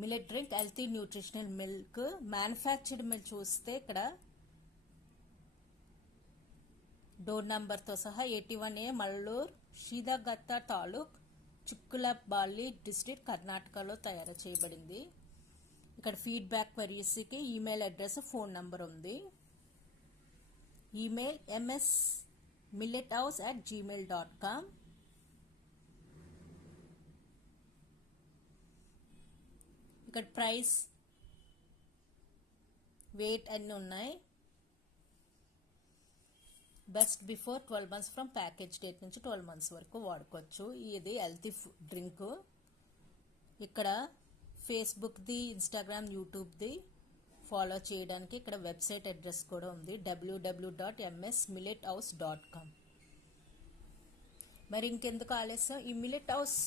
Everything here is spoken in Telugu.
Millet drink healthy nutritional milk. Manufactured milk చూస్తే ఇక్కడ డోర్ నంబర్తో సహా 81A మల్లూర్, షీదాగత్త తాలూక్, చిక్కులబాలి డిస్ట్రిక్ట్, కర్ణాటకలో తయారు చేయబడింది. ఇక్కడ ఫీడ్బ్యాక్ క్వరీస్కి ఈమెయిల్ అడ్రస్, ఫోన్ నంబర్ ఉంది. Email msmillethouse@gmail.com. ఇక్కడ ప్రైస్, వెయిట్ అన్నీ ఉన్నాయి. Best before 12 months from package date నుంచి 12 months వరకు వాడుకోవచ్చు. ఇది హెల్తీ డ్రింక్. ఇక్కడ ఫేస్బుక్ది, ఇన్స్టాగ్రామ్, యూట్యూబ్ది ఫాలో చేయడానికి ఇక్కడ వెబ్సైట్ అడ్రస్ కూడా ఉంది, www.msmillethouse.com. మరి ఇంకెందుకు ఆలస్యం, ఈ మిల్లెట్ హౌస్